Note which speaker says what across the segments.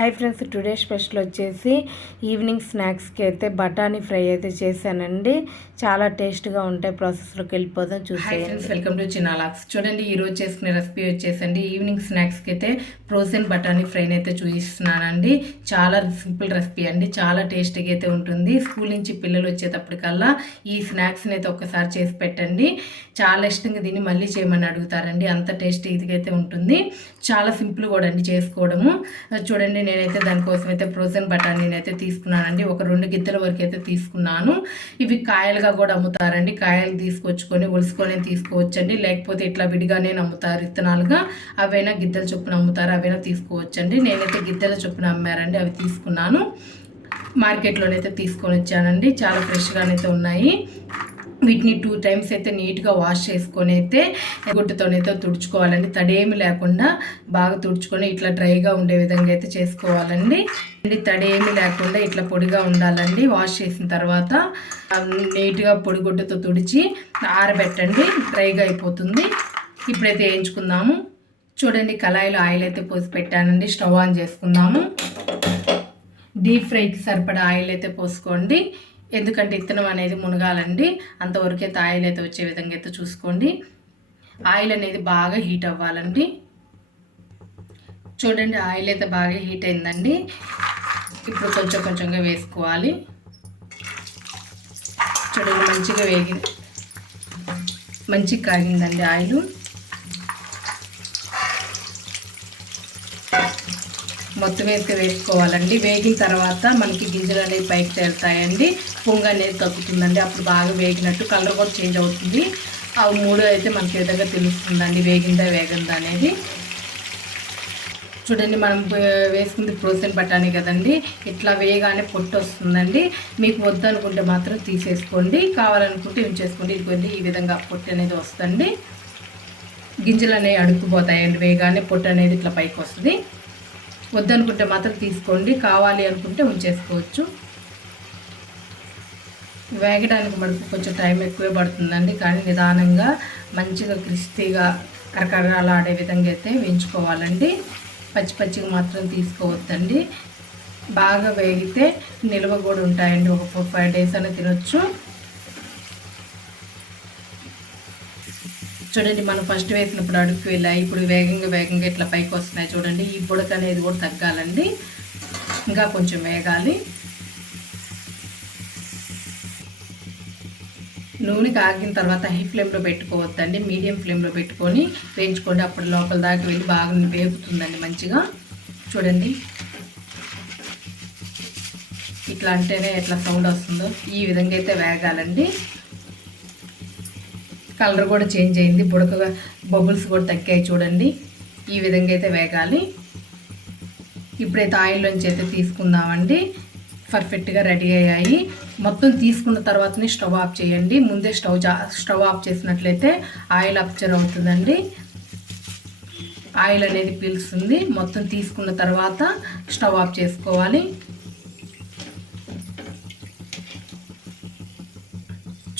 Speaker 1: Hi friends today special వచ్చేసి evening స్నాక్స్కి అయితే బఠానీ ఫ్రై అయితే చేశానండి. చాలా టేస్ట్గా ఉంటాయి ప్రాసెస్లోకి వెళ్ళిపోదాం చూసేయండి.
Speaker 2: వెల్కమ్ టు చిన్నాలాక్స్ చూడండి ఈ రోజు చేసుకునే రెసిపీ వచ్చేసండి. ఈవినింగ్ స్నాక్స్కి అయితే ఫ్రోజన్ బఠానీ ఫ్రైని అయితే చూపిస్తున్నానండి. చాలా సింపుల్ రెసిపీ అండి చాలా టేస్టీగా అయితే ఉంటుంది. స్కూల్ నుంచి పిల్లలు వచ్చేటప్పటికల్లా ఈ స్నాక్స్ని అయితే ఒక్కసారి చేసి పెట్టండి. చాలా ఇష్టంగా దీన్ని మళ్ళీ చేయమని అడుగుతారండి. అంత టేస్టీగా అయితే ఉంటుంది. చాలా సింపుల్ కూడా అండి చేసుకోవడము. చూడండి నేనైతే దానికోసం అయితే ఫ్రోజన్ బఠానీని అయితే తీసుకున్నానండి. ఒక రెండు గిద్దల వరకు అయితే తీసుకున్నాను. ఇవి కాయలుగా కూడా అమ్ముతారండి. కాయలు తీసుకొచ్చుకొని ఒలుసుకొని తీసుకోవచ్చండి. లేకపోతే ఇట్లా విడిగానే అమ్ముతారు విత్తనాలుగా అవైనా గిద్దల చొప్పున అమ్ముతారు అవైనా తీసుకోవచ్చండి. నేనైతే గిద్దెల చొప్పున అమ్మారండి. అవి తీసుకున్నాను. మార్కెట్లోనైతే తీసుకొని వచ్చానండి చాలా ఫ్రెష్గానైతే ఉన్నాయి. వీటిని టూ టైమ్స్ అయితే నీట్గా వాష్ చేసుకొని అయితే గుడ్డతోనైతే తుడుచుకోవాలండి. తడేమి లేకుండా బాగా తుడుచుకొని ఇట్లా డ్రైగా ఉండే విధంగా అయితే చేసుకోవాలండి. తడేమి లేకుండా ఇట్లా పొడిగా ఉండాలండి. వాష్ చేసిన తర్వాత నీట్గా పొడిగుడ్డతో తుడిచి ఆరబెట్టండి. డ్రైగా అయిపోతుంది. ఇప్పుడైతే వేయించుకుందాము. చూడండి కళాయిలో ఆయిల్ అయితే పోసి పెట్టానండి. స్టవ్ ఆన్ చేసుకుందాము. డీప్ ఫ్రైకి సరిపడా ఆయిల్ అయితే పోసుకోండి. ఎందుకంటే ఇత్తనం అనేది మునగాలండి. అంతవరకే అయితే ఆయిల్ అయితే వచ్చే విధంగా అయితే చూసుకోండి. ఆయిల్ అనేది బాగా హీట్ అవ్వాలండి. చూడండి ఆయిల్ అయితే బాగా హీట్ అయిందండి. ఇప్పుడు కొంచెం కొంచెంగా వేసుకోవాలి. చూడండి మంచిగా వేగి మంచిగా కాగిందండి ఆయిల్. మొత్తం వేసుకు వేసుకోవాలండి. వేగిన తర్వాత మనకి గింజలు అనేవి పైకి తేలుతాయండి. పొంగ అనేది తగ్గుతుందండి. అప్పుడు బాగా వేగినట్టు కలర్ కూడా చేంజ్ అవుతుంది. ఆ మూడు అయితే మనకి విధంగా తెలుస్తుందండి. వేగిందా వేగిందా అనేది. చూడండి మనం వేసుకుంది ప్రోసెన్ బఠానీ కదండి. ఇట్లా వేయగానే పొట్టు వస్తుందండి. మీకు వద్దనుకుంటే మాత్రం తీసేసుకోండి. కావాలనుకుంటే ఉంచేసుకోండి ఇదిగోండి ఈ విధంగా పొట్టు అనేది వస్తుంది గింజలు అనేవి అడుక్కుపోతాయండి. వేయగానే పొట్టు అనేది ఇట్లా పైకి వస్తుంది. వద్దనుకుంటే మాత్రం తీసుకోండి. కావాలి అనుకుంటే ఉంచేసుకోవచ్చు. వేగడానికి మనకు కొంచెం టైం ఎక్కువే పడుతుందండి. కానీ నిదానంగా మంచిగా క్రిస్పీగా కరకరాలాడే విధంగా అయితే వేయించుకోవాలండి. పచ్చి పచ్చిగా మాత్రం తీసుకోవద్దండి. బాగా వేగితే నిల్వ కూడా ఉంటాయండి. ఒక ఫోర్ ఫైవ్ డేస్ అని తినొచ్చు. చూడండి మనం ఫస్ట్ వేసినప్పుడు అడుగు వెళ్ళాయి ఇప్పుడు వేగంగా వేగంగా ఇట్లా పైకి వస్తున్నాయి చూడండి ఈ బుడక అనేది కూడా తగ్గాలండి. ఇంకా కొంచెం వేగాలి. నూనె కాగిన తర్వాత హై ఫ్లేమ్లో పెట్టుకోవద్దండి మీడియం ఫ్లేమ్లో పెట్టుకొని వేయించుకోండి. అప్పుడు లోపల దాకా వెళ్ళి బాగా వేగుతుందండి మంచిగా. చూడండి. ఇట్లా అంటేనే ఎట్లా సౌండ్ వస్తుందో. ఈ విధంగా అయితే వేగాలండి. కలర్ కూడా చేంజ్ అయింది. బుడకగా బబుల్స్ కూడా తగ్గాయి చూడండి. ఈ విధంగా అయితే వేగాలి. ఇప్పుడైతే ఆయిల్లోంచి అయితే తీసుకుందామండి. పర్ఫెక్ట్గా రెడీ అయ్యాయి. మొత్తం తీసుకున్న తర్వాతనే స్టవ్ ఆఫ్ చేయండి. ముందే స్టవ్ స్టవ్ ఆఫ్ చేసినట్లయితే ఆయిల్ అప్చర్ అవుతుందండి. ఆయిల్ అనేది పీలుస్తుంది. మొత్తం తీసుకున్న తర్వాత స్టవ్ ఆఫ్ చేసుకోవాలి.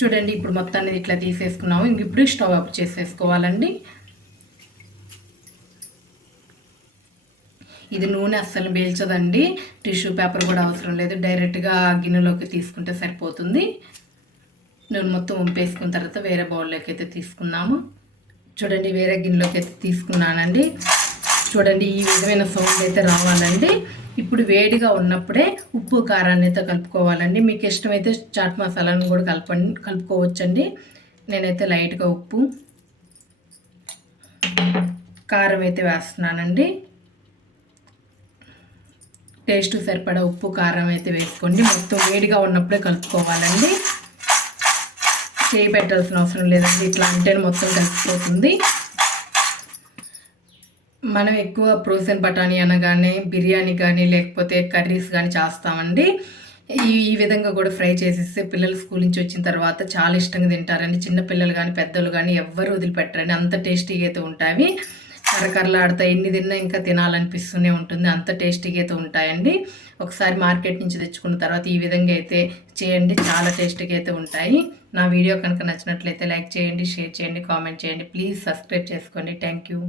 Speaker 2: చూడండి ఇప్పుడు మొత్తాన్ని ఇట్లా తీసేసుకున్నాము. ఇంక ఇప్పుడు స్టవ్ అప్ చేసేసుకోవాలండి. ఇది నూనె అస్సలు పీల్చదండి. టిష్యూ పేపర్ కూడా అవసరం లేదు. డైరెక్ట్గా గిన్నెలోకి తీసుకుంటే సరిపోతుంది. నూనె మొత్తం వంపేసుకున్న తర్వాత వేరే బౌల్లోకి అయితే తీసుకున్నాము చూడండి వేరే గిన్నెలోకి అయితే తీసుకున్నానండి. చూడండి ఈ విధమైన సౌండ్ అయితే రావాలండి. ఇప్పుడు వేడిగా ఉన్నప్పుడే ఉప్పు కారాన్ని అయితే కలుపుకోవాలండి. మీకు ఇష్టమైతే చాట్ మసాలాను కూడా కలపండి కలుపుకోవచ్చండి. నేనైతే లైట్గా ఉప్పు కారం అయితే వేస్తున్నానండి. టేస్ట్ సరిపడా ఉప్పు కారం అయితే వేసుకోండి. మొత్తం వేడిగా ఉన్నప్పుడే కలుపుకోవాలండి. చేయి పెట్టాల్సిన అవసరం లేదండి. ఇట్లా అంటేనే మొత్తం కలిసిపోతుంది. మనం ఎక్కువ ప్రోసెన్ బఠానీ అనగానే బిర్యానీ కానీ లేకపోతే కర్రీస్ కానీ చేస్తామండి. ఈ ఈ విధంగా కూడా ఫ్రై చేసేస్తే పిల్లలు స్కూల్ నుంచి వచ్చిన తర్వాత చాలా ఇష్టంగా తింటారండి. చిన్నపిల్లలు కానీ పెద్దలు కానీ ఎవ్వరు వదిలిపెట్టరండి. అంత టేస్టీగా అయితే ఉంటాయి. కరకరలాడతా ఎన్ని తిన్నా ఇంకా తినాలనిపిస్తూనే ఉంటుంది. అంత టేస్టీగా అయితే ఉంటాయండి. ఒకసారి మార్కెట్ నుంచి తెచ్చుకున్న తర్వాత ఈ విధంగా అయితే చేయండి. చాలా టేస్టీగా అయితే ఉంటాయి. నా వీడియో కనుక నచ్చినట్లయితే లైక్ చేయండి షేర్ చేయండి కామెంట్ చేయండి. ప్లీజ్ సబ్స్క్రైబ్ చేసుకోండి. Thank you.